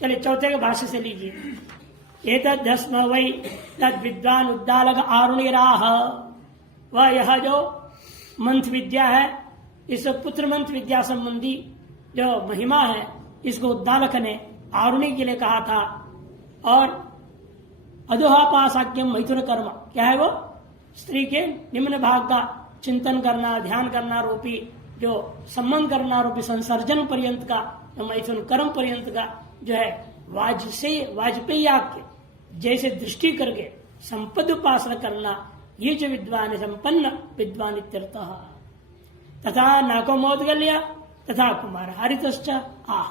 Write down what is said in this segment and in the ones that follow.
चलिए चौथे के भाष्य से लीजिए। एतद्दस्म वै तद विद्वान उद्दालक आरुणिराह, वह यह जो मंत्र विद्या है, इस पुत्र मंत्र विद्या संबंधी जो महिमा है, इसको उद्दालक ने आरुणि के लिए कहा था। और अधोहापासाख्यम मैथुन कर्म, क्या है वो? स्त्री के निम्न भाग का चिंतन करना, ध्यान करना रूपी, जो संबंध करना रूपी संसर्जन पर्यंत का, मैथुन कर्म पर्यंत का जो है वाजपेयी आज्ञ जैसे दृष्टि करके संपद उपासना करना, ये जो विद्वान है संपन्न विद्वान इत्यर्थः। तथा नाको मौद्गल्य तथा कुमार हरितश्च आह,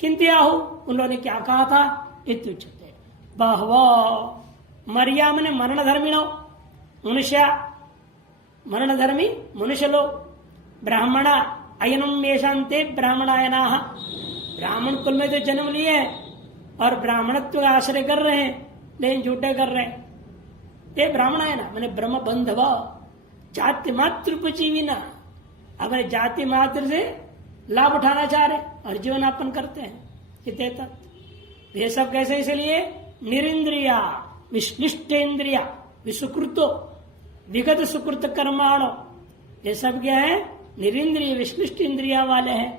किंतु आहु, उन्होंने क्या कहा था? इत्युच्यते बहवो मर्या मने मरण धर्मिणो, मनुष्य मरण धर्मी मनुष्य लोग, ब्राह्मणा अयनम मेषांते ब्राह्मणायना, ब्राह्मण कुल में तो जन्म लिए और ब्राह्मणत्व का आश्रय कर रहे हैं, लेकिन झूठे कर रहे हैं। ये ब्राह्मणायना मैंने ब्रह्म बंधव जाति मात्र उपजीविना, अपने जाति मात्र से लाभ उठाना चाह रहे और जीवनापन करते हैं। कितने तक ये सब कैसे? इसलिए निरिंद्रिया विश्लिष्टेन्द्रिया विसुकृतो विगत सुकृत कर्माणो, ये सब क्या है? निरिंद्रिय विश्लिष्ट इंद्रिया वाले हैं।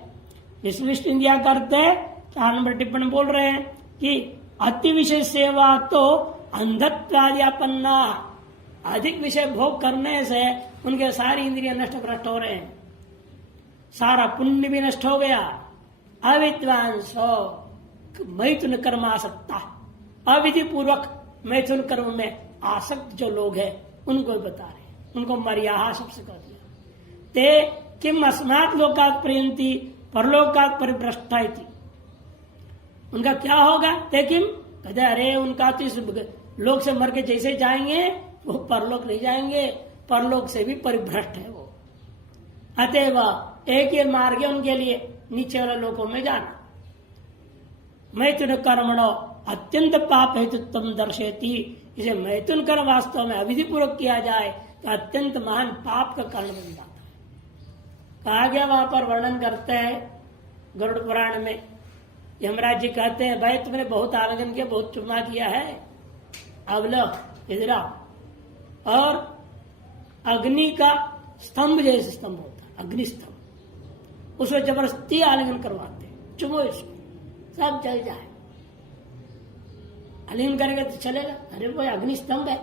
विश्लिष्ट इंद्रिया करते हैं, 4 नंबर टिप्पणी बोल रहे हैं कि अति विषय सेवा तो अंधत्वाद्यापन्ना, अधिक विषय भोग करने से उनके सारी इंद्रिया नष्ट भ्रष्ट हो रहे हैं, सारा पुण्य भी नष्ट हो गया। अविद्वांस मैथुन कर्मासक्ता, अविधि पूर्वक मैथुन कर्म में आसक्त जो लोग हैं उनको बता रहे, उनको मर्याहा शब्द से कह दिया। ते किम अस्मात् लोकात् प्रयंती परलोकात् परिभ्रष्टा इति, उनका क्या होगा? ते किम, कहते अरे उनका तो इस लोक से मर के जैसे जाएंगे वो परलोक नहीं जाएंगे, परलोक से भी परिभ्रष्ट है वो। अतएव एक ही मार्ग है उनके लिए, नीचे वाले लोकों में जाना। मैथुन कर्मणो अत्यंत पाप हेतुत्व दर्शेती, इसे मैथुन कर्म वास्तव में अविधि पूर्वक किया जाए तो अत्यंत महान पाप का कारण बन जाता है। कहा गया वहां पर वर्णन करते हैं गरुड़ पुराण में, यमराज जी कहते हैं भाई तुमने बहुत आलिंगन किया, बहुत चुम्मा किया है, अब लो इधर आओ। और अग्नि का स्तंभ जैसे स्तंभ होता है, अग्नि स्तंभ, उसको जबरदस्ती आलिंगन करवाते, चुमो इसको सब जल जाए। आलिंगन करेगा तो चलेगा? अरे वो अग्नि स्तंभ है,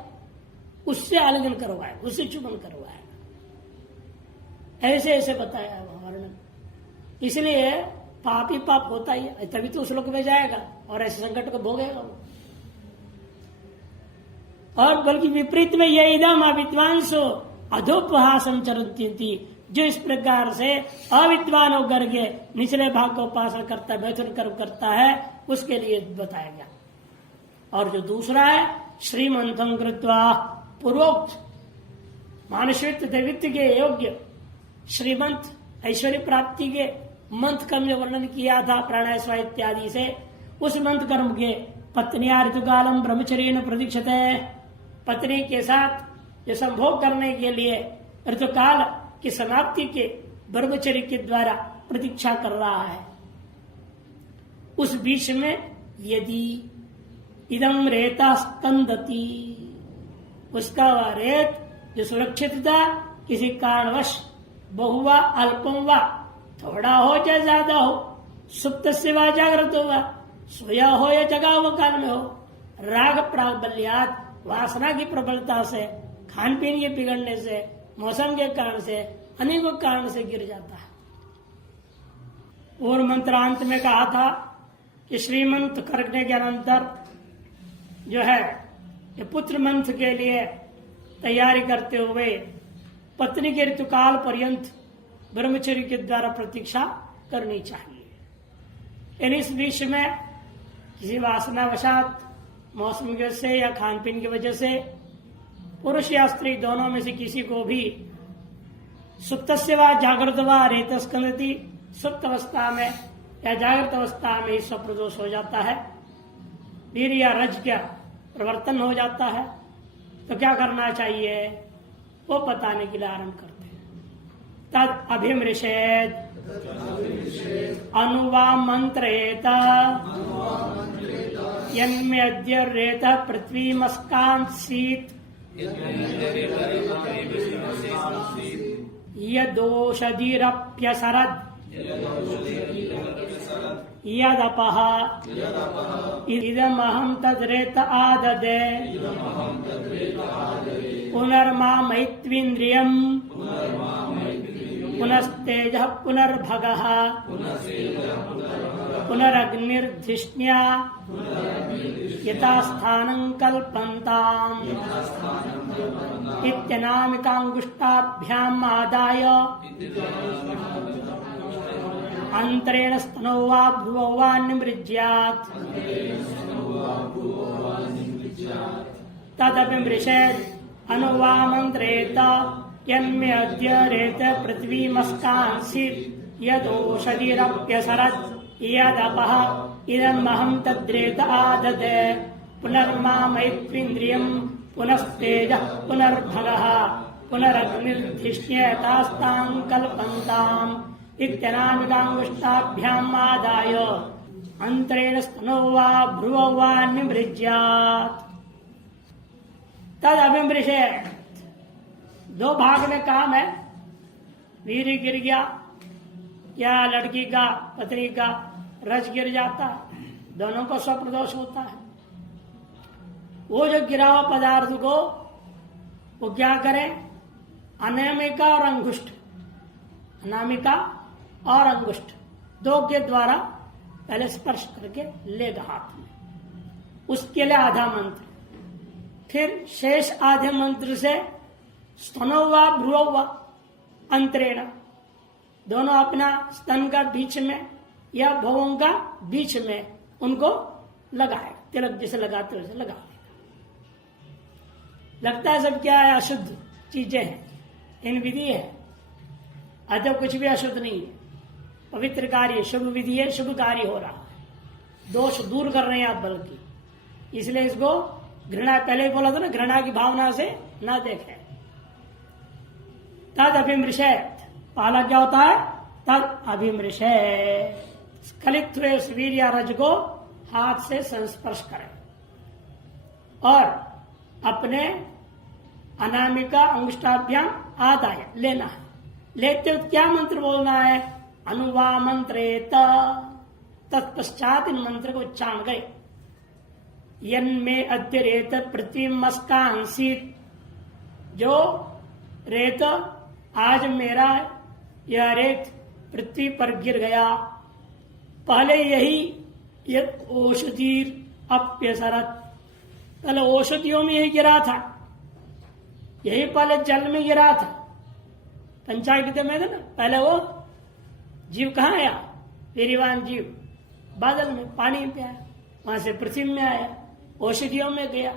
उससे आलिंगन करवाए, उससे चुम्बन करवाए, ऐसे ऐसे बताया वर्णन। इसलिए पाप ही पाप होता ही है, तभी तो उस लोक में जाएगा और ऐसे संकट को भोगेगा वो। और बल्कि विपरीत में यह इदम अविद्वांसो अधोपहासम चरंती, जो इस प्रकार से अविद्वान होकर के निचले भाग को उपासना करता है, मैथुन कर्म करता है, उसके लिए बताया गया। और जो दूसरा है श्रीमंतम कृत्वा पूर्वोक्त मानसिक दैवित्य के योग्य श्रीमंत ऐश्वर्य प्राप्ति के मंत्र कर्म जो वर्णन किया था प्राणायाम स्वाहा इत्यादि से, उस मंत्र कर्म के पत्निया ऋतुकालम ब्रह्मचर्य प्रतीक्षते, पत्नी के साथ जो संभोग करने के लिए ऋतुकाल की समाप्ति के ब्रह्मचर्य के द्वारा प्रतीक्षा कर रहा है। उस बीच में यदि इदम रेता स्कंदती, उसका वह रेत जो सुरक्षित था किसी कारणवश बहुवा अल्पम व, थोड़ा हो चाहे ज्यादा हो, सुप्त से व जागृत होगा, सोया हो या जगा हुआ काल में हो, राग प्राबल्यात, वासना की प्रबलता से, खान पीन के बिगड़ने से, मौसम के कारण से, अनेकों कारण से गिर जाता है। और मंत्रांत में कहा था कि श्रीमंत करने के अनंतर जो है ये पुत्र मंत्र के लिए तैयारी करते हुए पत्नी के ऋतुकाल पर्यंत ब्रह्मचर्य के द्वारा प्रतीक्षा करनी चाहिए। यानी इस बीच में किसी वासनावशात, मौसम की वजह से या खान पीन की वजह से पुरुष या स्त्री दोनों में से किसी को भी सुप्त से व जागृत व रेतस्कंदती, सुप्त अवस्था में या जागृत अवस्था में ही स्वप्न दोष हो जाता है, वीर या रज का प्रवर्तन हो जाता है, तो क्या करना चाहिए वो बताने के लिए आरंभ करते हैं। तद अभिमृषेद अनुवामंत्रेत यन्मेद्य रेत पृथ्वीमस्कांसीत यदोषधिरप्यसरद यदपः इदमहं तद्रेत आददे पुनर्मामैत्विन्द्रियम् पुनस्तेजः पुनर्भगः पुनरग्निर्धिष्ण्या यथास्थानं कल्पन्ताम् इत्यनामिकाङ्गुष्टाभ्याम् आदाय अंतरेण स्तनो वा भ्रुवो वा निमृज्यात् तदभिमृशेद अनुवामन्त्रेत यन्मेऽद्य रेत पृथ्वीमस्कांसीत् यदोषधिरप्यसरत् यदपः इदमहं तद्रेत आददे पुनर्मामैत्विन्द्रियम् पुनस्तेजः पुनर्भगः पुनरग्निर्धिष्ण्यतास्तां कल्पन्ताम् इत्यनामिकाङ्गुष्टाभ्याम् आदाय अंतरेण स्तनो वा भ्रुवो वा निमृज्यात् तद अभिमृशेत। दो भाग में काम है, वीर गिर गया या लड़की का पत्नी का रज गिर जाता, दोनों को स्वप्रदोष होता है। वो जो गिरा हुआ पदार्थ को वो क्या करें, अनामिका और अंगुष्ठ, अनामिका और अंगुष्ठ दो के द्वारा पहले स्पर्श करके लेगा हाथ में, उसके लिए आधा मंत्र, फिर शेष आधे मंत्र से स्तनो वा भ्रुवो वा अंतरेण, दोनों अपना स्तन का बीच में या भवों का बीच में उनको लगाए, तिलक जैसे लगाते वैसे लगा देगा। लगता है सब क्या है, अशुद्ध चीजें हैं, इन विधि है, अतः कुछ भी अशुद्ध नहीं है, पवित्र कार्य शुभ विधि है, शुभ कार्य हो रहा है, दोष दूर कर रहे हैं आप बल्कि, इसलिए इसको घृणा, पहले ही बोला था ना, घृणा की भावना से ना देखें। तद अभिमृशेत, पहला क्या होता है, तद अभिमृशेत, स्खलित हुए उस वीर या रज को हाथ से संस्पर्श करें और अपने अनामिका अंगुष्ठाभ्याम आदाय लेना है। लेते वक्त क्या मंत्र बोलना है, अनुवामंत्रेत, तत्पश्चात इन मंत्र को उच्चारण गए। यन्मे अद्य रेत पृथ्वीमस्कांसीत, जो रेत आज मेरा यह रेत पृथ्वी पर गिर गया, पहले यही यद औषधीर अप्यसरत, पहले औषधियों में यही गिरा था, यही पहले जल में गिरा था। पंचायत में था ना, पहले वो जीव कहाँ आया, वीर्यवान जीव बादल में, पानी पे आया, वहां से पृथ्वी में आया, औषधियों में गया,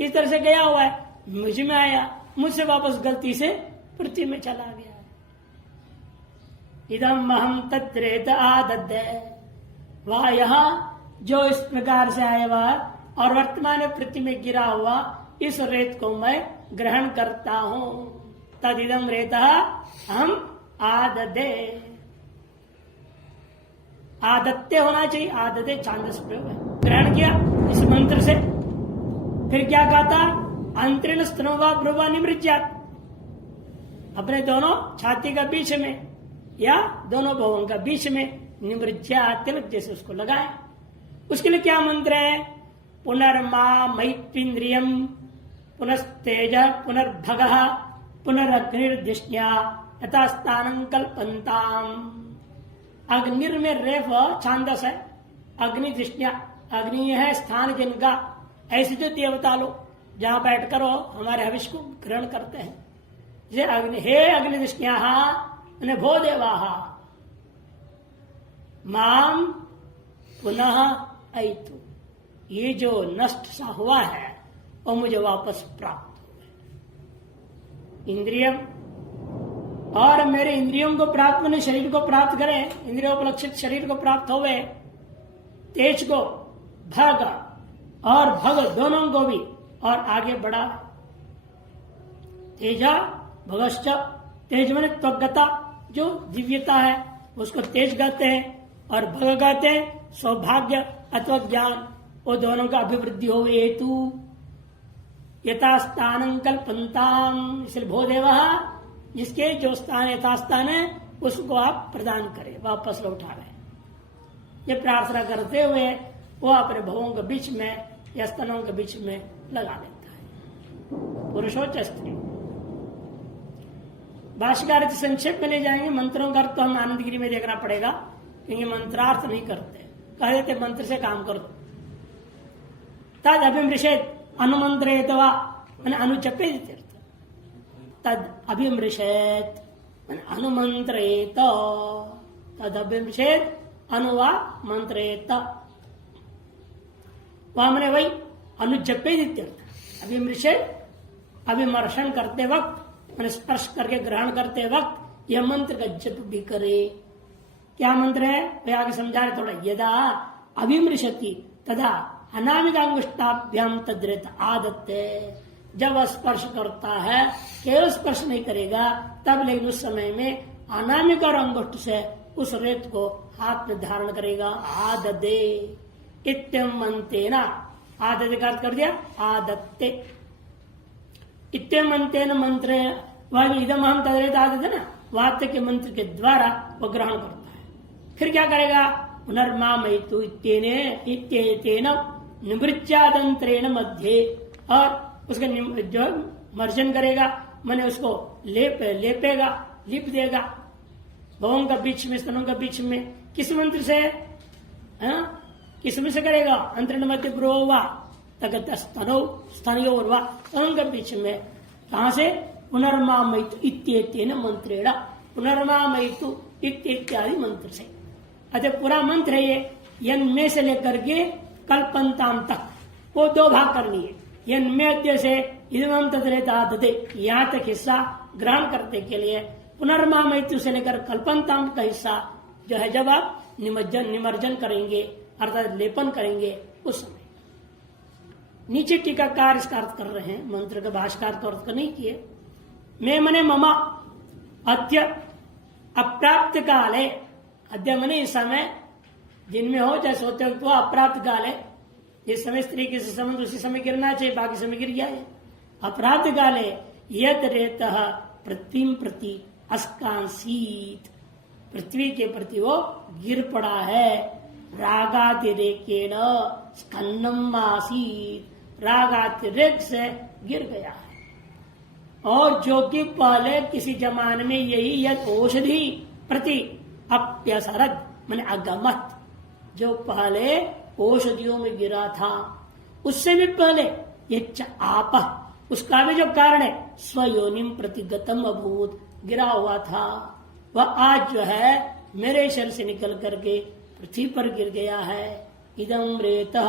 इस तरह से गया हुआ है, मुझ में आया, मुझसे वापस गलती से पृथ्वी में चला गया। इदम महम तद्रेत आदद्य, वह यहाँ जो इस प्रकार से आया हुआ और वर्तमान में पृथ्वी में गिरा हुआ इस रेत को मैं ग्रहण करता हूं। तदिदम रेत हम आददे, आदत्य होना चाहिए, आददे छांदस प्रयोग है, ग्रहण किया इस मंत्र से। फिर क्या कहा था, अंतरिण स्तनो वा भ्रुवा निमृज्यात्, अपने दोनों छाती का बीच में या दोनों भवों का बीच में निमृज्यात्, तिलक जैसे उसको लगाए। उसके लिए क्या मंत्र है, पुनर्मा मैत्विन्द्रियम पुनस्तेज पुनर्भगः पुनरग्निर्धिष्ण्या यथास्थानं कल्पन्ताम्। अग्निर में रेफ छांदस है, अग्निधिष्ण्या, अग्नि है स्थान जिनका, ऐसे जो देवता लोग जहां बैठकर हो हमारे हविष को ग्रहण करते हैं, ये अग्नि, हे अग्निधिष्ण्या भो देवाः माम पुनः अयतु, ये जो नष्ट सा हुआ है वो मुझे वापस प्राप्त हो। इंद्रियम और मेरे इंद्रियों को प्राप्त, मैंने शरीर को प्राप्त करें, इंद्रियोपलक्षित शरीर को प्राप्त होवे, तेज को, भग और भग दोनों को भी, और आगे बढ़ा। तेजा भगश्च, तेज मैंने त्वगता, जो दिव्यता है उसको तेज कहते हैं, और भग कहते हैं सौभाग्य अथवा ज्ञान। वो दोनों का अभिवृद्धि हो हेतु यथास्थानं कल्पन्ताम, इसलिए भो देव, जिसके जो स्थान यथास्थान है उसको आप प्रदान करें, वापस लौटा रहे। ये प्रार्थना करते हुए वो अपने भवों के बीच में या स्तनों के बीच में लगा देता है, पुरुषोच स्त्री। भाष्यकार संक्षेप में ले जाएंगे, मंत्रों का अर्थ तो हम आनंदगिरी में देखना पड़ेगा, क्योंकि मंत्रार्थ नहीं करते, कह देते मंत्र से काम कर दो। तद अभिमृषेत अनुमंत्रेतवा अनुचपेत, तद अभिमृषेत अनुमंत्रेत, तद अभिमृषेत अनुवा मंत्रेत, वह मैंने वही अनुजपेत, अभिमृषेत अभिमर्शन करते वक्त, मैंने स्पर्श करके ग्रहण करते वक्त यह मंत्र का जप भी करे। क्या मंत्र है वे आगे समझा रहे थोड़ा। यदा अभिमृशति तदा अनामिका अंगुष्ठाभ्याम तद्रेत आदत्ते, जब वह स्पर्श करता है केवल स्पर्श नहीं करेगा तब, लेकिन उस समय में अनामिक और अंगुष्ठ से उस रेत को हाथ में धारण करेगा। आददे इत्यम मंतेना, आदते का अर्थ कर दिया आदत्ते, इत्यम मंतेन मंत्र वह इदम हम तद्रेत आदते ना, वाक्य के मंत्र के द्वारा वह ग्रहण करता है। फिर क्या करेगा, पुनर्मामयितु इत्येतेन निवृत्त्यादंत्रेण मध्य, और उसके जो मर्जन करेगा मैंने उसको लेपेगा, लिप देगा भवों का बीच में, स्तनों का बीच में। किस मंत्र से, किस में से करेगा, अंतरण मध्य ब्रोवा तगत स्तनो स्तनयोर्वा, स्तनों के बीच में। कहां से, पुनर्मामयितु इत्येतेन मंत्रेण, पुनर्मामयितु इत्यादि मंत्र से। अतः पूरा मंत्र है ये, यन में से लेकर के कल्पंताम तक, वो दो भाग करनी है। यन में से इदम तद्रेता ददे, यहाँ तक हिस्सा ग्रहण करने के लिए, पुनर्मामयितु से लेकर कल्पंताम का हिस्सा जो है जब आप निमर्जन करेंगे अर्थात लेपन करेंगे उस समय। नीचे टीकाकार इसका अर्थ कर रहे हैं, मंत्र का भाष्यकार तो अर्थ नहीं किए। मैं मने ममा अद्य अप्राप्त काले, अद्य मने इस समय जिनमें हो चाहे सोते वक्त, वो अप्राप्त काल है, जिस समय स्त्री के संबंध उसी समय गिरना चाहिए, बाकी समय गिर गया है। अप्राप्त काले यत रेत पृथ्वी प्रति अस्कांसीत, पृथ्वी के प्रति वो गिर पड़ा है। रागातिरेकेण स्कन्नम आसीत, रागातिरेक से गिर गया है। और जो कि पहले किसी जमाने में यही यद औषधि प्रति अप्यसरद मैंने अगमत, जो पहले औषधियों में गिरा था उससे भी पहले ये आप, उसका भी जो कारण है स्वयोनिम प्रतिगतम अभूत, गिरा हुआ था, वह आज जो है मेरे शरीर से निकल करके पृथ्वी पर गिर गया है। इदम रेतः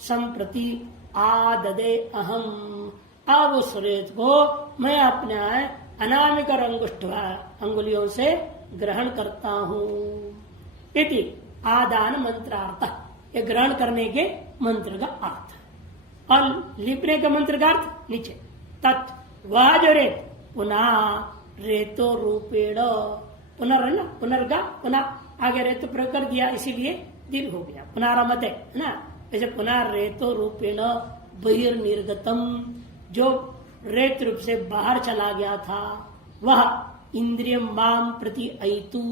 संप्रति आददे अहम, अब उस रेत को मैं अपने अनामिक और अंगुष्ठ अंगुलियों से ग्रहण करता हूँ। इति आदान मंत्रार्थ, ये ग्रहण करने के मंत्र का अर्थ। और लिपने का मंत्र का अर्थ नीचे, तत् वह जो रेत पुनः रेतो रूपेण, पुनर् पुनर्गा पुनः आगे रेतो प्रयोग कर दिया इसीलिए दीर्घ हो गया, पुनरामते है ना। जैसे पुनः रेतो रूपेण बहिर्निर्गतम, जो रेत रूप से बाहर चला गया था वह इंद्रियम माम प्रति अयतु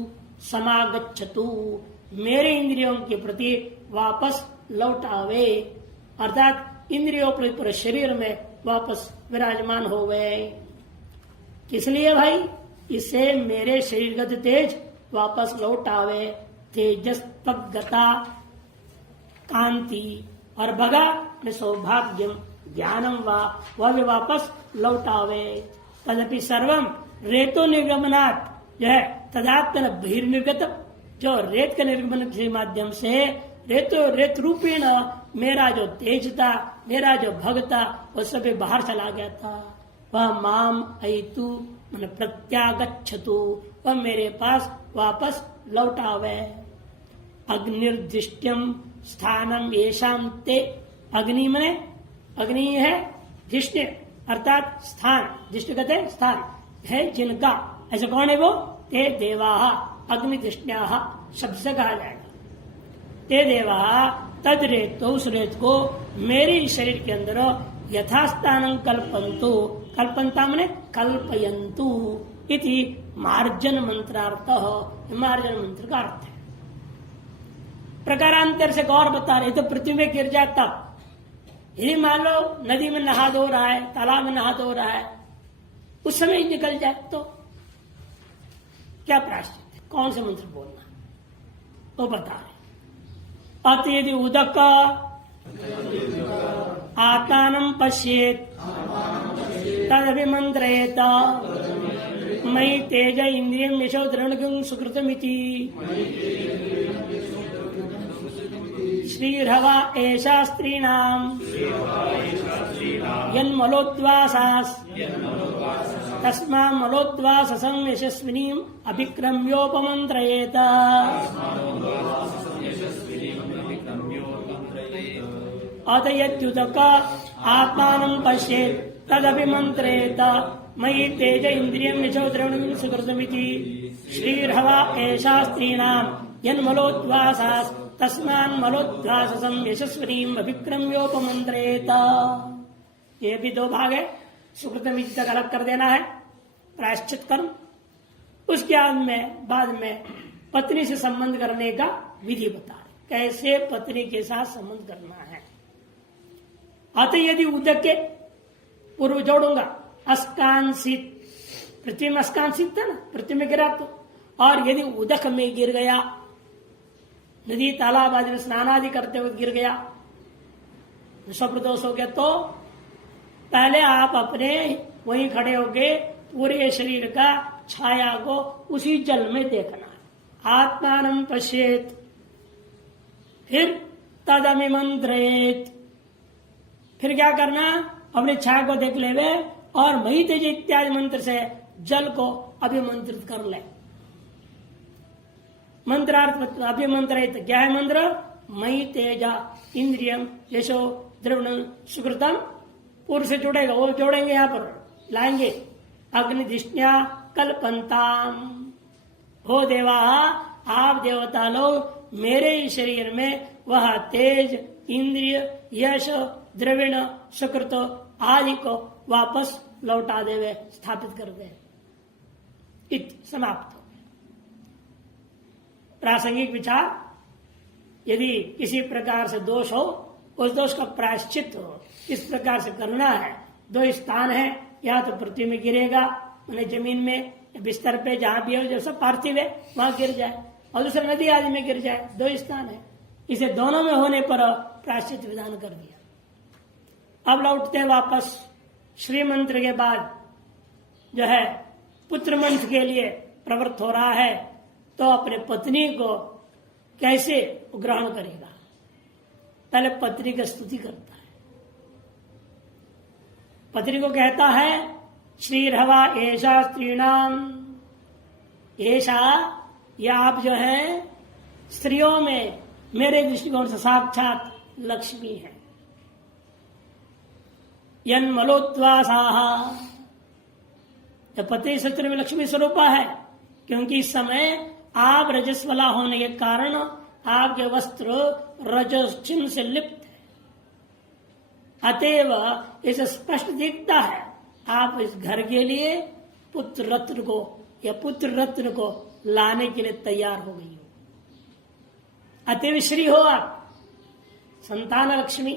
समागच्छतु, मेरे इंद्रियों के प्रति वापस लौट आवे, अर्थात इंद्रियों पर पूरे शरीर में वापस विराजमान हो गए। किस लिए भाई, इसे मेरे शरीरगत तेज वापस लौट आवे। तेजस्पगता कांति और भगा में सौभाग्यम ज्ञानम वह भी वापस लौट आवे। तदपि सर्वम रेतो निर्गमनात्, जो है तदात्मन बहिर्निर्गत, जो रेत के निर्गमन के माध्यम से रेत रूपेण मेरा जो तेज था, मेरा जो भग था, वह सभी बाहर चला गया था। वह माम अयतु मन प्रत्यागच्छतु, वह मेरे पास वापस लौट आवे। अग्निर्दिष्ट्यम स्थानम येषाम ते, अग्नि मने अग्नि है जिष्ट अर्थात स्थान, जिष्ट कहते हैं स्थान है जिनका, ऐसे कौन है वो, ते देवा अग्निधिष्ण्या शब्द से कहा जाएगा। ते देवा तद रेत, तो उस रेत को मेरे शरीर के अंदर यथास्थानं कल्पन्तु, कल्पन्ता मने कल्पयन्तु इति मार्जन मंत्रार्थ, मार्जन मंत्र का अर्थ है। प्रकारांतर से गौर बता रहे, तो पृथ्वी में गिर जाए तब, यदि मान लो नदी में नहा धो रहा है, तालाब में नहा धो रहा है, उस समय ही निकल जाए तो क्या प्रायश्चित है, कौन से मंत्र बोलना, वो बता रहे। अत यदि उदक आत्मानं पश्येत तदभिमंत्रेत मयि तेज इंद्रियं यशो दृढ़ सुकृतमिति श्रीर्हवा एषा स्त्रीणाम् यन्मलोद्वासास् तस्मान्मलोद्वाससं यशस्विनीम् अभिक्रम्योपमन्त्रयेत। अत यद्युदक आत्मानं पश्येत् तदभिमन्त्रेत मयि तेज इंद्रियं यशो द्रवणं सुकृतमिति श्रीर्हवा एषा स्त्रीणाम् यन्मलोद्वासास् तस्मान्मलोद्वाससं यशस्विनीम् अभिक्रम्योपमन्त्रेत। ये भी दो भाग है, सुकृतमिति तक अलग कर देना है, प्रायश्चित कर्म। उसके बाद में पत्नी से संबंध करने का विधि बता रहे, कैसे पत्नी के साथ संबंध करना है। अतः यदि उदक के पूर्व जोड़ूंगा अस्कांसित, पृथ्वी में अस्कांसित था ना, पृथ्वी में गिरा तो, और यदि उदक में गिर गया, नदी तालाब आदि में स्नान आदि करते हुए गिर गया, स्वप्रदोष हो गया, तो पहले आप अपने वहीं खड़े होके पूरे शरीर का छाया को उसी जल में देखना है। आत्मानं पश्येत, फिर तदभिमंत्रेत, फिर क्या करना, अपने छाया को देख ले और मयि तेज इत्यादि मंत्र से जल को अभिमंत्रित कर ले। मंत्रार्थ अभिमंत्रित क्या है मंत्र, मयि तेजा इंद्रियम यशो द्रवण सुकृतम, पूर्व से जुड़ेगा, वो जोड़ेंगे, यहां पर लाएंगे। अग्निधिष्ण्या कल्पन्ताम, हो देवा आप देवता लोग मेरे ही शरीर में वह तेज इंद्रिय यश द्रविण सुकृत आदि को वापस लौटा देवे, स्थापित कर दे। समाप्त हो गया प्रासंगिक विचार। यदि किसी प्रकार से दोष हो, उस दोष का प्रायश्चित हो, इस प्रकार से करना है। दो स्थान है, या तो पृथ्वी में गिरेगा, उन्हें जमीन में बिस्तर पे जहां भी हो, जो सब पार्थिव है वहां गिर जाए, और दूसरा नदी आदि में गिर जाए, दो स्थान है। इसे दोनों में होने पर प्रायश्चित विधान कर दिया। अब लौटते हैं वापस श्री मंत्र के बाद, जो है पुत्र मंत्र के लिए प्रवृत्त हो रहा है, तो अपने पत्नी को कैसे ग्रहण करेगा। पहले पत्नी की स्तुति करता है, पत्नी को कहता है श्रीर्हवा एषा स्त्रीणाम, एषा या आप जो है स्त्रियों में मेरे दृष्टिकोण से साक्षात लक्ष्मी है। यन्मलोद्वासाः, पति सत्र में लक्ष्मी स्वरूपा है, क्योंकि इस समय आप रजस्वला होने के कारण आपके वस्त्र रजस चिन्ह से लिप्त है। अतएव इसे स्पष्ट दिखता है आप इस घर के लिए पुत्र रत्न को या पुत्र रत्न को लाने के लिए तैयार हो गई हो। अतएव श्री हो आप, संतान लक्ष्मी,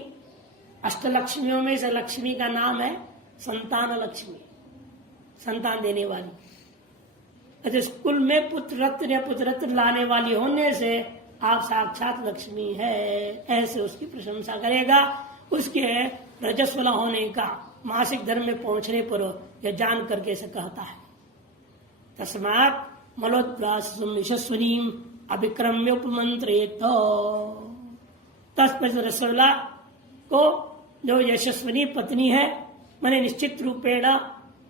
अष्टलक्ष्मियों में से लक्ष्मी का नाम है संतान लक्ष्मी, संतान देने वाली। अच्छा, कुल में पुत्र रत्न या पुत्र रत्न लाने वाली होने से आप साक्षात लक्ष्मी है, ऐसे उसकी प्रशंसा करेगा। उसके रजस्वला होने का मासिक धर्म में पहुंचने पर यह जान करके ऐसे कहता है। तस्मात् मलोद्वासं यशस्विनीं अभिक्रम्योपमंत्रेत, तस्मात् रसोला को जो यशस्विनी पत्नी है, मैंने निश्चित रूपेण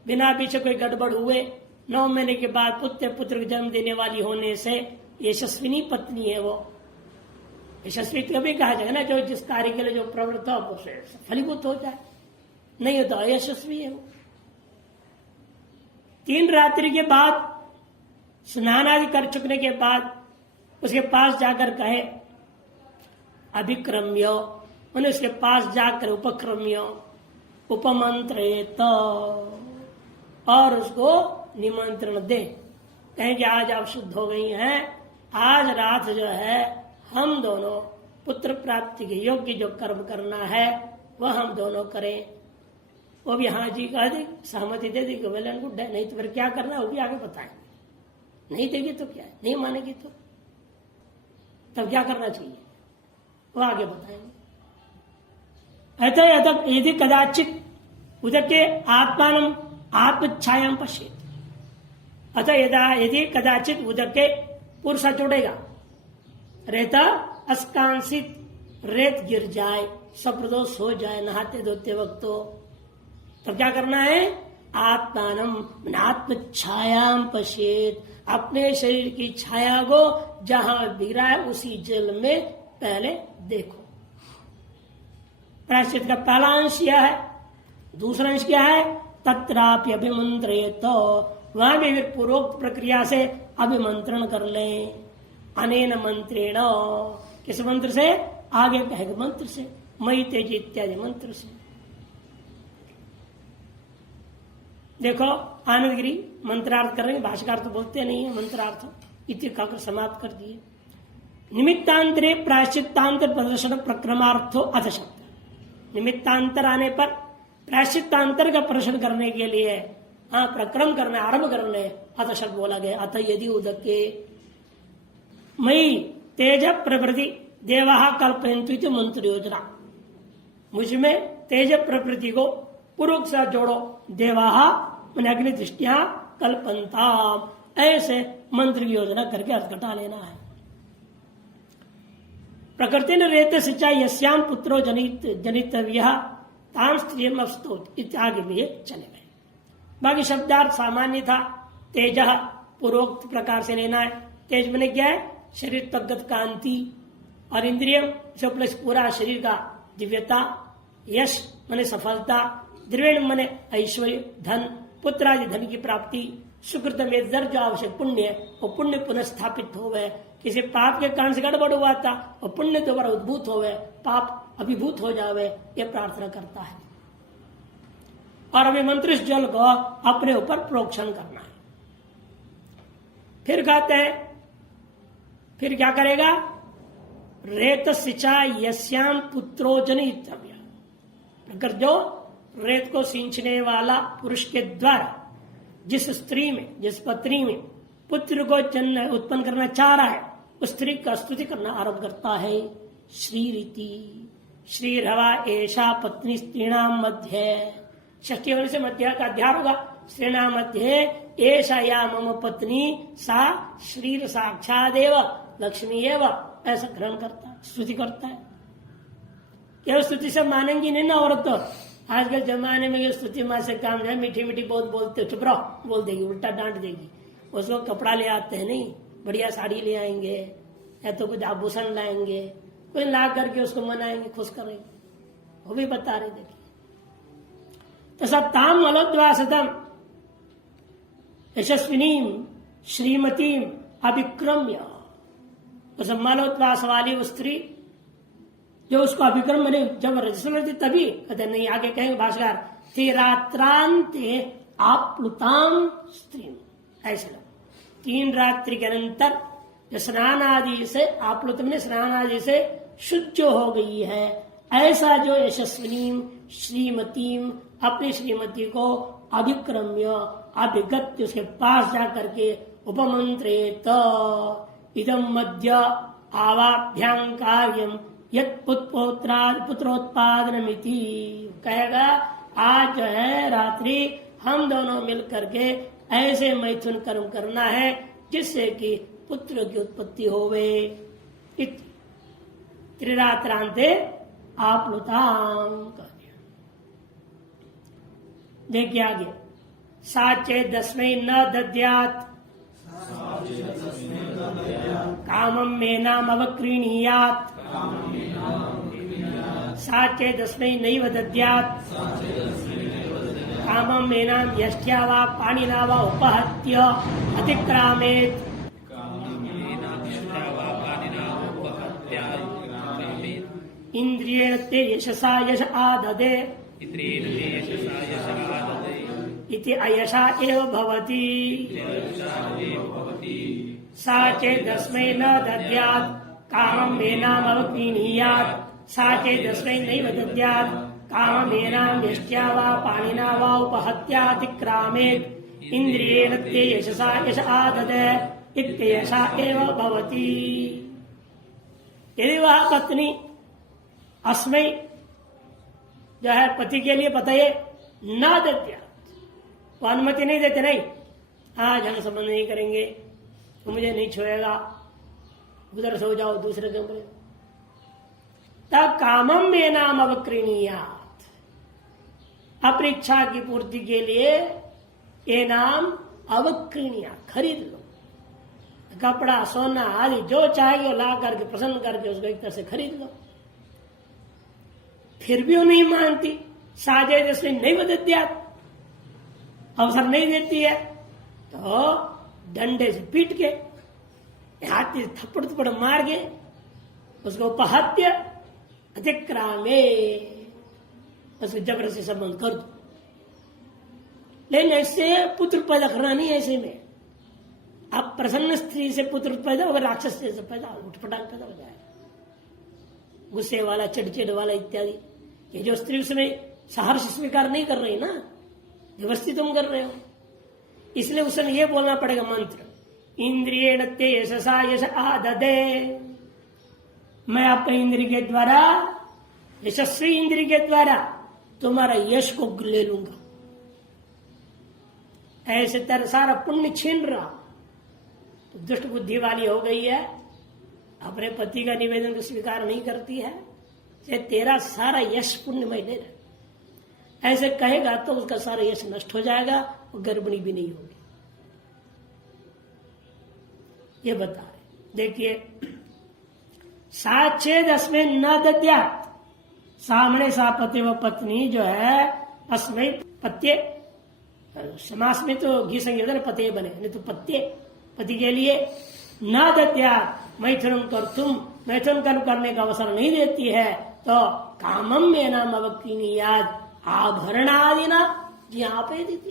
बिना पीछे कोई गड़बड़ हुए 9 महीने के बाद पुत्र को जन्म देने वाली होने से यशस्विनी पत्नी है। वो यशस्वी कभी कहा जाएगा ना, जो जिस कार्य के लिए जो प्रवृत्त हो वो फलीभूत हो जाए, नहीं हो तो अयशस्वी है वो। 3 रात्रि के बाद स्नान आदि कर चुकने के बाद उसके पास जाकर कहे अभिक्रम्य, उन्हें उसके पास जाकर उपक्रम्य उपमंत्रित और उसको निमंत्रण दे, कहें कि आज आप शुद्ध हो गई हैं, आज रात जो है हम दोनों पुत्र प्राप्ति के योग्य जो कर्म करना है वह हम दोनों करें। वो भी हाँ जी कह दी, सहमति दे दी, वेल एंड गुड है, नहीं तो फिर क्या करना है वो भी आगे बताएंगे। नहीं देगी तो क्या है, नहीं मानेगी तो तब क्या करना चाहिए वो आगे बताएंगे। अतः यदि कदाचित उदके आत्मान आत्मच्छायाम पश्येत, अतः यदि कदाचित उदके पुरुष जोड़ेगा रेता अस्कांसित रेत गिर जाए, सप्रदोष हो जाए नहाते धोते वक्त, तो क्या करना है, आत्मानम आत्म छायाम पश्येत, अपने शरीर की छाया को जहां गिरा है उसी जल में पहले देखो। प्रायश्चित का पहला अंश यह है। दूसरा अंश क्या है, तत्रापि अभिमंत्रित, तो वहां भी पूर्वोक्त प्रक्रिया से अभिमंत्रण कर लें। अनेन मंत्रेण, किस मंत्र से, आगे कहेगा मंत्र से, मई तेज इत्यादि मंत्र से। देखो आनंदगिरी मंत्रार्थ कर रहे हैं, भाष्यकार तो बोलते नहीं है मंत्रार्थ इति कहकर समाप्त कर दिए। निमित्तांतरे प्रायश्चित्तांतर प्रदर्शन प्रक्रमार्थो अथ शब्द, निमित्तांतर आने पर प्रायश्चित्तांतर का प्रदर्शन करने के लिए हाँ प्रक्रम करना आरंभ करने अथ शब्द बोला गया। अथ यदि उदके मई तेज प्रवृत्ति देवा कल्पयन्तु मंत्र योजना, मुझमें तेज प्रवृत्ति को पूर्वक साथ जोड़ो, देवा मैंने अग्नि दृष्टिया कल्पनता, ऐसे मंत्र की योजना करके अर्थ घटा लेना है। प्रकृति ने रेत सिंचाई यस्याम पुत्रो जनितव्य ताम स्त्रियम अस्तोत इत्यादि में चले गए। बाकी शब्दार्थ सामान्य था। तेज पूर्वोक्त प्रकार से लेना है। तेज मैंने क्या है, शरीर तगत कांति, और इंद्रियम से प्लस पूरा शरीर का दिव्यता, यश माने सफलता, द्रविण माने ऐश्वर्य धन, पुत्र आदि धन की प्राप्ति, सुकृत में दर जो आवश्यक पुण्य वो पुण्य पुनः स्थापित हो गए। किसी पाप के कारण से गड़बड़ हुआ था और पुण्य दोबारा उद्भूत हो गए, पाप अभिभूत हो जावे, ये प्रार्थना करता है। और अभी मंत्र जल को अपने ऊपर प्रोक्षण करना है। फिर कहते हैं, फिर क्या करेगा, रेत सिंचा यस्याम पुत्रो जनितव्य, अगर जो रेत को सिंचने वाला पुरुष के द्वारा जिस स्त्री में, जिस पत्नी में पुत्र को जन्म उत्पन्न करना चाह रहा है, उस स्त्री का स्तुति करना आरंभ करता है। श्री रीति श्रीरवा ऐशा पत्नी स्त्रीणाम मध्य, षष्ठी होने से मध्य का अध्यार होगा। स्त्रीणाम मध्य ऐशा या मम पत्नी सा श्रीर साक्षादेव लक्ष्मी एवं, ऐसा ग्रहण करता है, स्तुति करता है। क्या स्तुति से मानेंगी नहीं ना औरत तो। आजकल जमाने में स्तुति माँ से काम है, मीठी मीठी बहुत बोलते, चुप रहो बोल देगी, उल्टा डांट देगी। उसको कपड़ा ले आते हैं, नहीं बढ़िया साड़ी ले आएंगे या तो कुछ आभूषण लाएंगे, कोई ला करके उसको मनाएंगे, खुश करेंगे, वो भी बता रहे। देखिए तो सत्ताम मलोद्वासतम यशस्विनीम श्रीमतीम अभिक्रम्य, उस मलोद्वास वाली वो स्त्री जो उसको अभिक्रम मैंने जब रजस्वती तभी कहते नहीं, आगे कहेंगे भाषाकार थी रात्रांते आप्लुताम स्त्री, ऐसे 3 रात्रि के अनंतर जो स्नान आदि से आप्लुत में स्नान आदि से शुद्ध हो गई है, ऐसा जो यशस्विनी श्रीमतीम अपनी श्रीमती को अभिक्रम्य अभिगत उसके पास जाकर के उपमंत्रेत इदम मध्य आवाभ्यां कार्यम यत पुत्रोत्पादनमिति, कहेगा आज जो है रात्रि हम दोनों मिल करके ऐसे मैथुन कर्म करना है जिससे कि पुत्र की उत्पत्ति होवे। त्रिरात्रांते आप्लुताम कर दिया। देखिए आगे, साचे दस्मै न दद्यात् कामम मे नाम अवक्रीणीयात् साचे दस्मै नैव दद्यात् कामम एनाम यष्ट्या वा पाणिना वा उपहत्य अतिक्रामेत इंद्रियेण ते यशसा यश आददे इति अयशा एव भवति सा चेदस्मै न दद्यात् कामम् एनाम् अवक्रीणीयात् सा चेदस्मै नैव दद्यात् कामम् एनाम् यष्ट्या वा पाणिना वा उपहत्यातिक्रामेत् इन्द्रियेण ते यशसा यश आददे इत्ययशा एव भवति। यदि वह पत्नी अस्मै जो है पति के लिए पतये न दद्यात्, वो अनुमति नहीं देते, नहीं आज हम संबंध नहीं करेंगे, तो मुझे नहीं छोड़ेगा, उधर सो जाओ दूसरे कमरे, तब कामम में नाम अवक्रीणीयात, अपनी इच्छा की पूर्ति के लिए ये नाम अवक्रीणीयात, खरीद लो। कपड़ा सोना आदि जो चाहिए ला करके प्रसन्न करके उसको एक तरह से खरीद लो। फिर भी वो नहीं मानती, साजे जैसे नहीं बदत्यात, अवसर नहीं देती है, तो डंडे से पीट के हाथ से थप्पड़ थप्पड़ मार के उसको उपहत्य अतिक्रामे, उसको जबरदस्ती संबंध कर दो। लेकिन ऐसे पुत्र पैदा करना नहीं, ऐसे में अब प्रसन्न स्त्री से पुत्र पैदा होगा, राक्षस से पैदा उठपटांग पैदा हो जाएगा, गुस्से वाला, चिड़चिड़ वाला इत्यादि। ये जो स्त्री उसमें सहर्ष स्वीकार नहीं कर रही ना, जबरदस्ती तुम कर रहे हो, इसलिए उसने ये बोलना पड़ेगा मंत्र, इंद्रियेण ते यशसा यश आददे, मैं अपने इंद्रिय के द्वारा, यशस्वी इंद्रिय के द्वारा तुम्हारा यश को ले लूंगा। ऐसे तेरा सारा पुण्य छीन रहा, तो दुष्ट बुद्धि वाली हो गई है, अपने पति का निवेदन को स्वीकार नहीं करती है, से तेरा सारा यश पुण्य मैं ले रहा। ऐसे कहेगा तो उसका सारा यश नष्ट हो जाएगा और गर्भिणी भी नहीं होगी। ये बता रहे, देखिए, साचेद अस्मै न दद्यात्, सामने सा पति व पत्नी जो है अस्मै पत्ये, समास में तो घी संयोजन पते बने, नहीं तो पत्ये पति के लिए न दद्यात्, मैथुन कर तुम मैथुन करने का अवसर नहीं देती है, तो कामम में नाम अवक्रीणीयात् आभरणादि ना जी आप देती।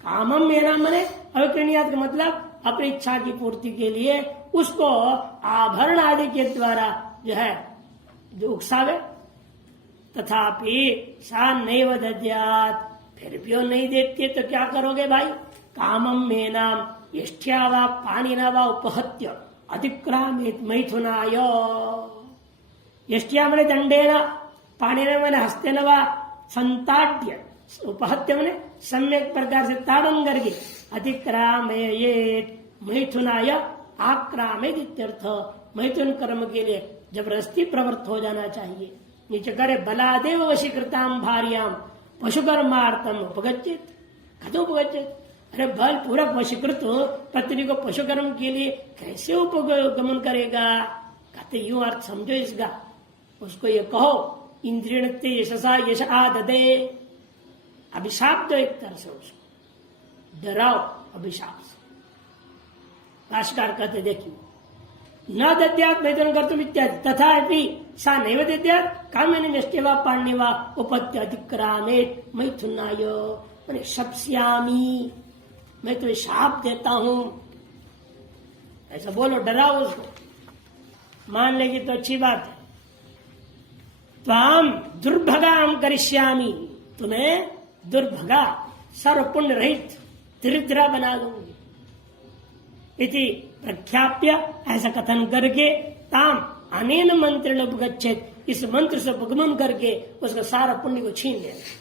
कामम में नाम मने अवक्रीणीयात् का मतलब अपनी इच्छा की पूर्ति के लिए उसको आभरण आदि के द्वारा जो है जो उकसावे, तथापि सा नैव दद्यात्, फिर भी वो नहीं देती है, तो क्या करोगे भाई? कामम में नाम यष्ट्या वा पाणिना वा उपहत्य अतिक्रामेत मैथुनाय, यष्ट्या मने दंडेन, पाणिना मने हस्तेन वा संताड्य, उपहत्य मने सम्यक प्रकार से ताड़न करके अतिक्रामेत मैथुनाय आक्रामेत इत्यर्थ, मैथुन कर्म के लिए जबरदस्ती प्रवृत्त हो जाना चाहिए। नीचे करे बलादेव वशीकृताम भार्याम पशुकर्मार्थम उपगच्छेत, कथम उपगच्छेत, अरे बल पूर्वक वशीकृत पत्नी को पशुकर्म के लिए कैसे उपगमन करेगा? कहते यूं अर्थ समझो इसका, उसको ये कहो इंद्रियण ते यशसा यश आददे, अभिशाप दो एक तरह से, उसको डराओ अभिशाप से। भाष्यकार कहते देखिए, न दद्यात् मैथुन कर्तुम इत्यादि, तथापि सा नैव दद्यात् कामेन यष्ट्या वा पाणिना वा उपहत्य अतिक्रामेत मैथुनाय, मैंने शप्स्यामि, मैं तुम्हें शाप देता हूं, ऐसा बोलो, डराओ उसको। मान लेगी तो अच्छी बात है। त्वाम दुर्भगाम करिष्यामि, तुम्हें दुर्भगा सर्व पुण्य रहित दरिद्रा बना दूंगी। इति प्रख्याप्य, ऐसा कथन करके ताम अनेन मंत्रेण उपगच्छेत, इस मंत्र से उपगमन करके उसका सारा पुण्य को छीन लेना।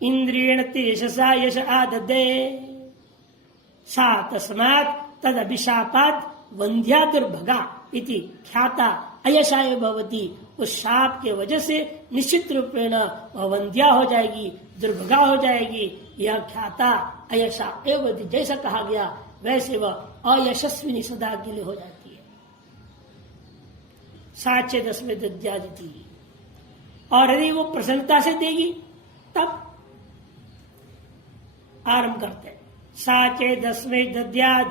इंद्रियण ते यशसा यश आददे, सा तस्मात् तद अभिशापात् वंध्या दुर्भगा इति ख्याता अयशाय भवति, उस शाप के वजह से निश्चित रूपेण वह वंध्या हो जाएगी, दुर्भगा हो जाएगी। यह ख्याता अयशा एवं जैसा कहा गया वैसे वह अयशस्विनी सदा के लिए हो जाती है। साचे 10 में दद्यादिति, और यदि वो प्रसन्नता से देगी तब आरंभ करते हैं। साचे दसवें दद्याद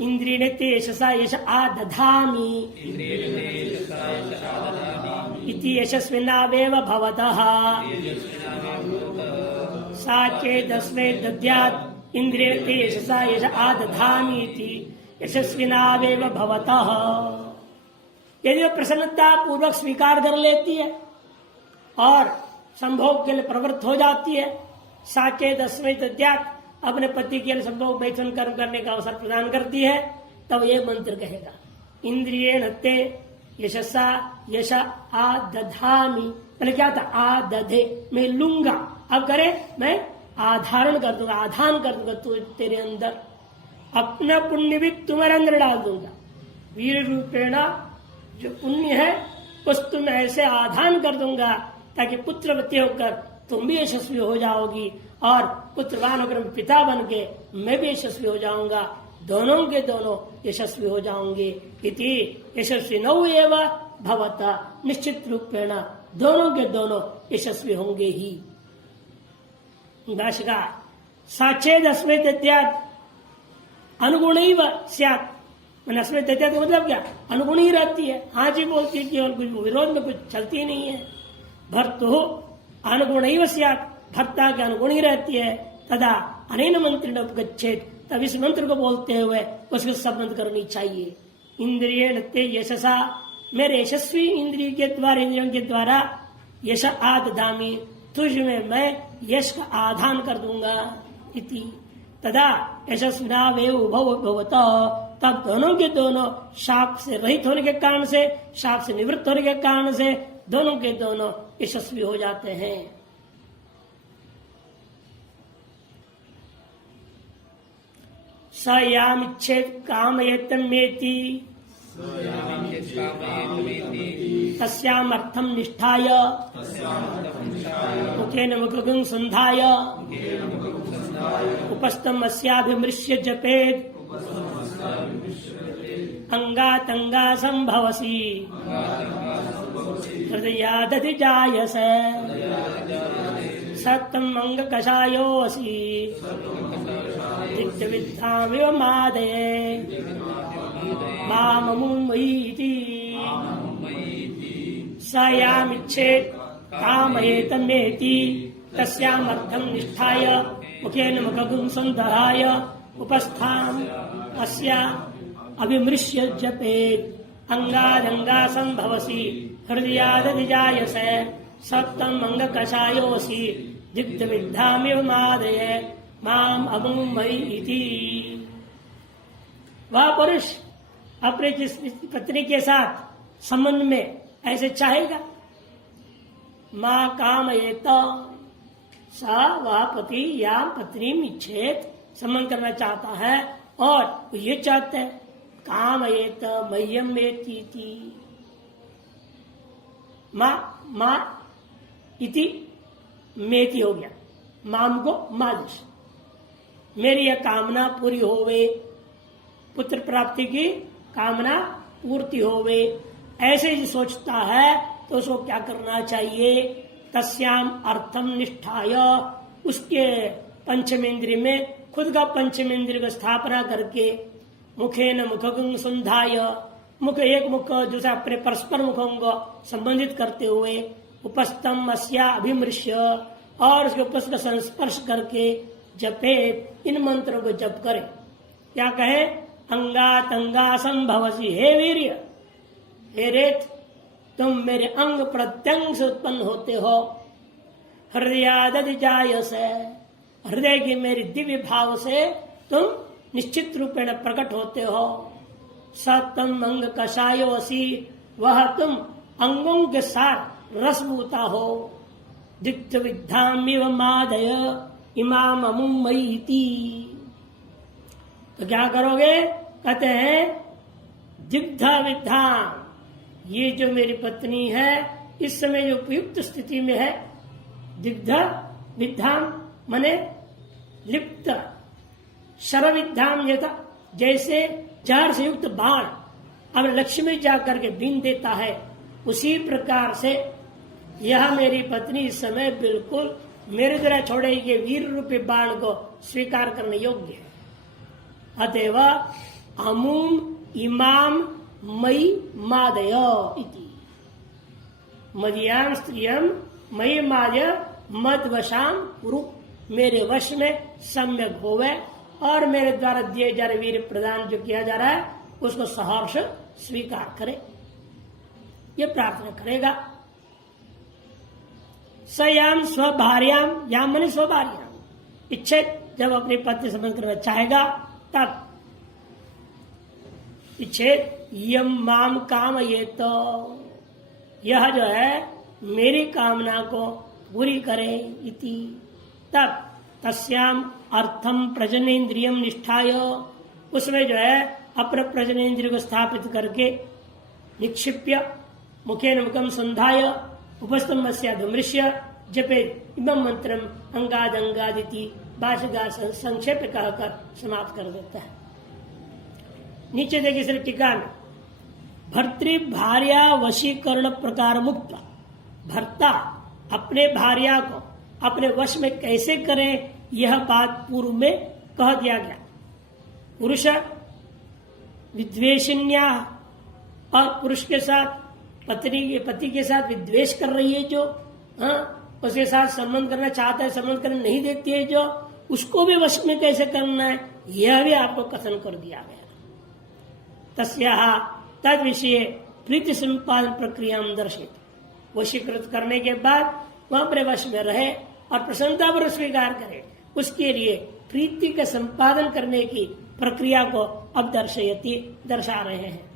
इंद्रिय तेजसा यश आदधामि इति यशस्विनावेव भवतः। साचे दसवें दद्याद इंद्रिय तेजसा यश आदधामि इति यशस्विनावेव भवतः। यदि प्रसन्नता पूर्वक स्वीकार कर लेती है और संभोग के लिए प्रवृत्त हो जाती है, साचे दसवें दद्यात अपने पति के लिए संभोग मैथुन कर्म करने का अवसर प्रदान करती है, तब ये मंत्र कहेगा इंद्रिय नते यशसा यश आदधामि। पहले क्या था? आदधे, मैं लूंगा। अब करे मैं आधारण कर दूंगा, आधान कर दूंगा तू तेरे अंदर, अपना पुण्य भी तुम्हारे अंदर डाल दूंगा। वीर रूपेणा जो पुण्य है उस तुम ऐसे आधान कर दूंगा ताकि पुत्रवती होकर तुम भी यशस्वी हो जाओगी और पुत्रवान होकर पिता बन के मैं भी यशस्वी हो जाऊंगा, दोनों के दोनों यशस्वी हो जाओगे। इति यशस्वी नौ एवं भवता, निश्चित रूपेण दोनों के दोनों यशस्वी होंगे ही। भाष्यकार साचे दसवें तथ्यात अनुगुण ही स्यात्, नस्वें तथ्यात मतलब क्या? अनुगुण ही रहती है, हाँ जी बोलती है कि और कुछ विरोध में कुछ चलती नहीं है। भर्तु अनुगुण ही स्यात्, भर्ता के अनुगुण ही रहती है। तदा अनेन मंत्रेण उपगच्छेत्, तब इस मंत्र को बोलते हुए उसको संबंध करनी चाहिए। इंद्रिय नते यशसा, मेरे यशस्वी इंद्रिय के द्वारा, इंद्रियों के द्वारा यश आदधामि, तुझ में मैं यश का आधान कर दूंगा। इति तदा यशस्विनावेव उभौ भवतः, तब दोनों के दोनों शाप से रहित होने के कारण से, शाप से निवृत्त होने के कारण से दोनों के दोनों यशस्वी हो जाते हैं। स यामिच्छेत् कामयेतमेति तस्यामर्थं निष्ठाय मुखेन मुखगं संधाय उपस्थम् अस्याभिमृश्य जपेत् अंगातंगा संभवसि हृदयादधिजायसे सत्तम अंग कषायोऽसि दिग्धविद्धामिव मादये माममुमयीति। स यामिच्छेत् कामयेतमेति तस्यामर्थं निष्ठाय मुखेन मुखगं संधाय उपस्थाम् अस्या अभिमृश्य जपेत् अंगादंगा संभवसि हृदयादधिजायसे सत्तम अंग कषायोऽसि दिग्धविद्धामिव मादये माम अमुमयि इति। वह पुरुष अपने जिस पत्नी के साथ संबंध में ऐसे चाहेगा, माँ कामयेत, सा वह पति या पत्नी इच्छेत, संबंध करना चाहता है और वो ये चाहते हैं कामयेत मह्यम मेति, माँ माँ इति मेति हो गया, माम को मादश, मेरी यह कामना पूरी होवे, पुत्र प्राप्ति की कामना पूर्ति होवे, ऐसे जो सोचता है तो उसको क्या करना चाहिए? तस्याम अर्थम निष्ठाय, उसके पंचमेंद्रिय में खुद का पंचमेंद्रिय को स्थापना करके, मुखेन मुखगं संधाय, मुख एक मुख दूसरा अपने परस्पर मुखों को संबंधित करते हुए, उपस्थम अस्या अभिमृश्य, और उसके उपस्थ का संस्पर्श करके जपे, इन मंत्रों को जप करे। क्या कहे? अंगातंगा संभवसी, हे वीर्य, हे रेत, तुम मेरे अंग प्रत्यंग से उत्पन्न होते हो, हृदयादधिजायसे, हृदय की मेरी दिव्य भाव से तुम निश्चित रूपेण प्रकट होते हो। सतम अंग कषायोऽसि, वह तुम अंगों के साथ रसभूता हो। दिग्ध विद्धामिव मादय इमाम अमुमयीति। तो क्या करोगे? कहते हैं दिग्धा विद्धाम, ये जो मेरी पत्नी है इस समय जो उपयुक्त स्थिति में है, दिग्धा विद्धाम मने लिप्त, शर विद्धाम ये था जैसे जहर से युक्त बाण अब लक्ष्य में जाकर के बीन देता है, उसी प्रकार से यह मेरी पत्नी इस समय बिल्कुल मेरे द्वारा छोड़े गए वीर रूपी बाण को स्वीकार करने योग्य है। अतएव अमूम इमाम मई मादय इति मदियाम स्त्रियम मई मादय मदवशाम कुरु, मेरे वश में सम्यक होवे और मेरे द्वारा दिए जा रहे वीर प्रदान जो किया जा रहा है उसको सहर्ष स्वीकार करे, ये प्रार्थना करेगा। सयाम स्वभार्याम, याम मनी स्वभार्याम, इच्छित जब अपनी पत्नी संबंध करना चाहेगा तब इच्छित यम माम काम, ये तो यह जो है मेरी कामना को पूरी करे इति, तब तस्याम अर्थम प्रजनेन्द्रियम निष्ठाय, उसमें जो है अपर प्रजनेन्द्रिय को स्थापित करके निक्षिप्य मुखेन मुखम संधाय उपस्तम्भस्याभिमृश्य जपे इमं मंत्रम अंगादंगादिति भाष्यकार संक्षेप कहकर समाप्त कर देता है। नीचे देखिए सिर्फ टीका में भर्तृ भार्या वशीकरण प्रकार मुक्त, भर्ता अपने भार्या को अपने वश में कैसे करें यह बात पूर्व में कह दिया गया। पुरुष विद्वेषिन्या, और पुरुष के साथ पति के साथ विद्वेष कर रही है जो, उसके साथ संबंध करना चाहता है, संबंध करने नहीं देती है जो, उसको भी वश में कैसे करना है यह भी आपको कथन कर दिया गया। तस्याः तद विषय प्रीति संपादन प्रक्रिया दर्शित, वशीकृत करने के बाद वह अपने वश में रहे और प्रसन्नता पर स्वीकार करे, उसके लिए प्रीति का संपादन करने की प्रक्रिया को अब दर्शा रहे हैं।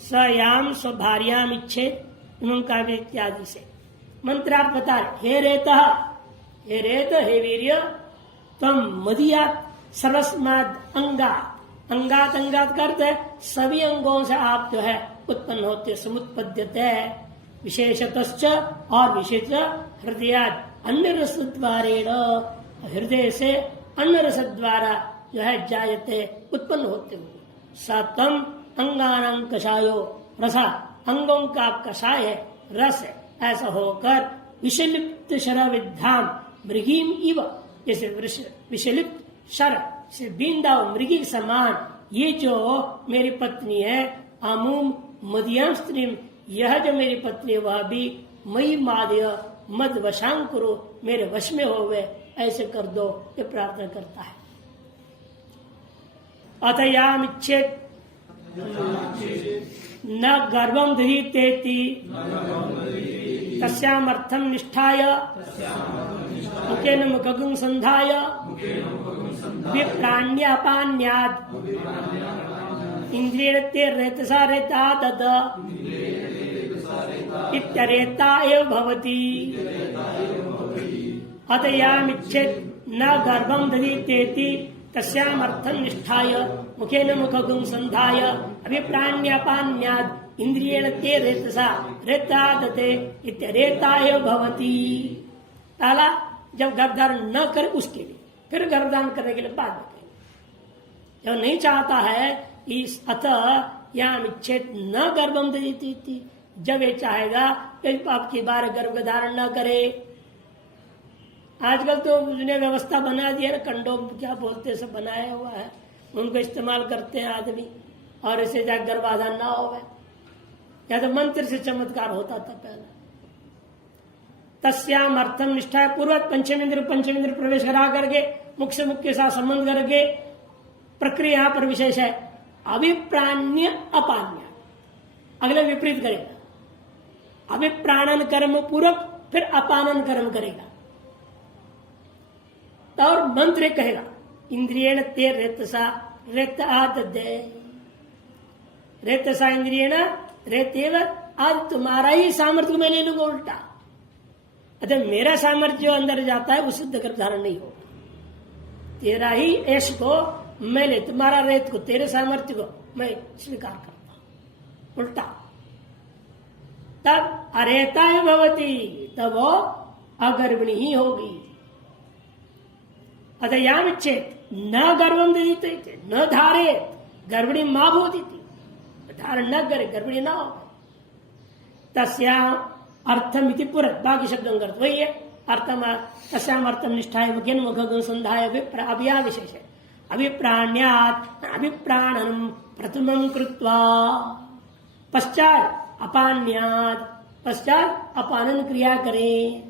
सयाम स्वभार्याम इच्छेद इमं काव्य इत्यादि से मंत्रार्थ बता रहे। हे रेत, हे रेत, हे वीर्य, तम मदियात सर्वस्माद अंगात, अंगात अंगात करते सभी अंगों से आप जो है उत्पन्न होते, समुत्पद्यते विशेषतश्च, और विशेष हृदयाद अन्य रस द्वारेण, हृदय से अन्य रस द्वारा जो है जायते उत्पन्न होते हुए। सतम अंगानां कषायो रसा, अंगों का कषाय है, रस है, ऐसा होकर विषलिप्त शरविद्धाम मृगीम इव, जैसे विषलिप्त शर से बींदा मृगी के समान ये जो मेरी पत्नी है, अमूम मदियाम स्त्रीम, यह जो मेरी पत्नी वह भी मई मादय मद वशांग करो, मेरे वश में हो गए, ऐसे कर दो, ये प्रार्थना करता है। अतयाम इच्छेत न गर्भम दहीतेति तस्याम अर्थम निष्ठाय मुखेन मुखगुं संधाय विप्राण्यापान्याद इंद्रियेण ते रेतसा रेता दद इत्यरेता एव भवति। अतयाम इच्छेत न गर्भम दधीतेति तस्याम अर्थम निष्ठाय मुखेन मुखगुं संधाय अभिप्राण्यापान्याद इंद्रियेण ते रेतसा रेता दते इत्यरेता एव भवति। ताला जब गर्भधारण न करे उसके लिए, फिर गर्भधारण करने के लिए बाद में जब नहीं चाहता है इस अतः याम इच्छेत न गर्भम दधीति, जब ये चाहेगा कि आपकी बार गर्भ धारण न करे। आजकल तो उसने व्यवस्था बना दी है ना, कंडोम क्या बोलते सब बनाया हुआ है, उनको इस्तेमाल करते हैं आदमी, और इसे जाकर गर्भाधान ना हो गए, या तो मंत्र से चमत्कार होता था पहले। तस्याम अर्थम निष्ठा, पूर्वत पंचमेंद्र प्रवेश करा करके मुख से मुख के साथ संबंध करके प्रक्रिया यहाँ पर विशेष है। अभिप्राण्य अपान्य, अगले विपरीत करेगा, अभिप्राणन कर्म पूर्वक फिर अपानन कर्म करेगा, और मंत्र कहेगा इंद्रियण ते रेतसा रेत आदे, रेतसा इंद्रियण रेतेव, आज तुम्हारा ही सामर्थ्य मैं ले लूंगा उल्टा, अतः मेरा सामर्थ्य जो अंदर जाता है वो सिद्ध कर धारण नहीं होगा, तेरा ही ऐश को मैं ले, तुम्हारा रेत को, तेरे सामर्थ्य को मैं स्वीकार करता हूं उल्टा। तब अरेता भवती, तब वो अगर्भिणी ही होगी। अतयाम इच्छेत न गर्भम दधीते न धारेत, गर्भिणी मां होती थी, धारण न करे, गर्भिणी ना हो। तस्या अर्थम इति पुरत, बाकी शब्दों का अर्थ वही है। अर्थम तस्याम अर्थम निष्ठाय मुखेन मुख संधाय अभिया विशेष है। अभिप्राण्यात् अभिप्राणनम प्रथमं कृत्वा पश्चात अपान्यात् पश्चात अपानन क्रिया करें।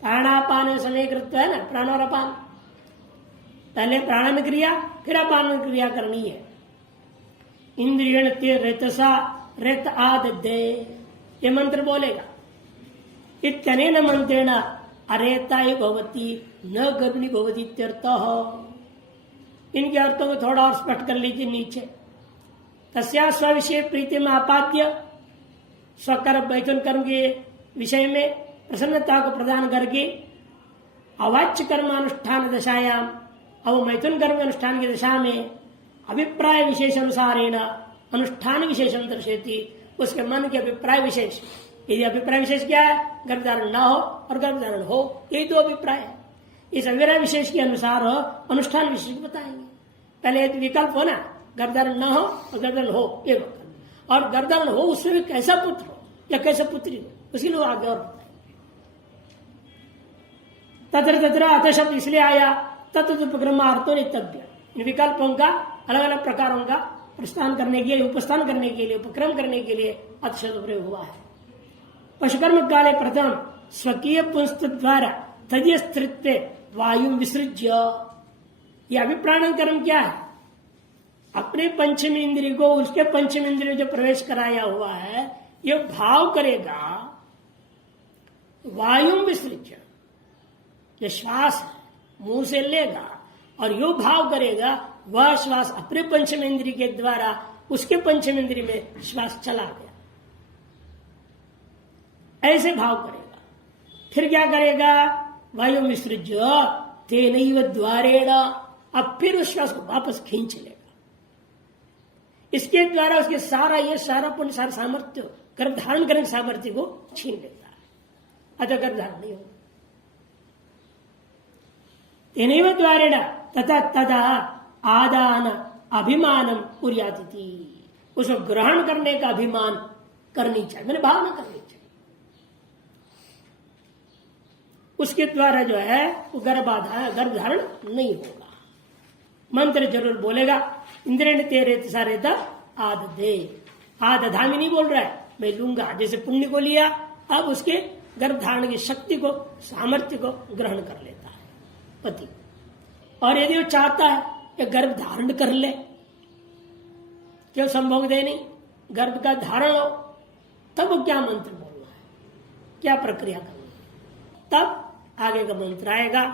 प्राणापान समय कृत्वा है ना, प्राण और अपान, पहले प्राणन क्रिया फिर अपानन क्रिया करनी है। इंद्रियण ते रेतसा रेत आदे, ये मंत्र बोलेगा। इत्यनेन मंत्रेण अरेताय भवती न गर्भिणी भवती इत्यर्थः। इनके अर्थों को थोड़ा और स्पष्ट कर लीजिए नीचे। तस्या स्विषय प्रीति में आपाद्य, स्वकर्म मैथुन कर्म के विषय में प्रसन्नता को प्रदान करके अवाच्य कर्मानुष्ठान दशायाम, अब मैथुन कर्म अनुष्ठान की दशा में अभिप्राय विशेष अनुसारेण अनुष्ठान विशेषण दर्शेती, उसके मन के अभिप्राय विशेष। यदि अभिप्राय विशेष क्या है, गर्भधारण न हो और गर्भधारण हो, यही दो अभिप्राय है। इस अभिप्राय विशेष के अनुसार अनुष्ठान विशेष बताएंगे। पहले विकल्प हो ना, गर्भधारण न हो और गर्भधारण हो, ये विकल्प, और गर्भधारण हो उसमें भी कैसा पुत्र हो या कैसा पुत्री हो, उसी लोग आगे और बताएंगे। तत्र तत्र अत शब्द इसलिए आया, तत्पक्रमार्थो नितव्य। इन विकल्पों का अलग अलग प्रकारों का प्रस्थान करने के लिए, उपस्थान करने के लिए, उपक्रम करने के लिए अत शब्द प्रयोग हुआ है। पशुकर्म काले प्रथम स्वकीय पुंस्त द्वारा तदीय स्त्रित्व वायु विसृज्य। यह अभिप्राणन कर्म क्या है, अपने पंचम इंद्रिय को उसके पंचम इंद्रिय में जो प्रवेश कराया हुआ है, यह भाव करेगा वायु विसृज्य, यह श्वास है मुंह से लेगा और यो भाव करेगा वह श्वास अपने पंचम इंद्रिय के द्वारा उसके पंचम इंद्रिय में श्वास चला गया, ऐसे भाव करेगा। फिर क्या करेगा, वायु विसृज्य तेनैव द्वारेण, अब फिर उस श्वास को वापस खींच लेगा। इसके द्वारा उसके सारा ये सारा पुण्य सारा सामर्थ्य गर्भ धारण करने के सामर्थ्य को छीन लेता है, अतः गर्भ धारण नहीं होगा। तेनैव द्वारेण तथा तदा आदान अभिमानम कुर्याति, उसको ग्रहण करने का अभिमान करनी चाहिए, मैंने भावना करनी चाहिए। उसके द्वारा जो है वो गर्भ धारण नहीं होगा। मंत्र जरूर बोलेगा, इंद्रिय तेरे सारे आद दे, आद धामी नहीं बोल रहा है, मैं लूंगा। जैसे पुण्य को लिया, अब उसके गर्भ धारण की शक्ति को सामर्थ्य को ग्रहण कर लेता है पति। और यदि वो चाहता है कि गर्भ धारण कर ले, क्यों संभोग दे नहीं, गर्भ का धारण हो, तब वो क्या मंत्र बोलना है, क्या प्रक्रिया करनी है, तब आगे का मंत्र आएगा।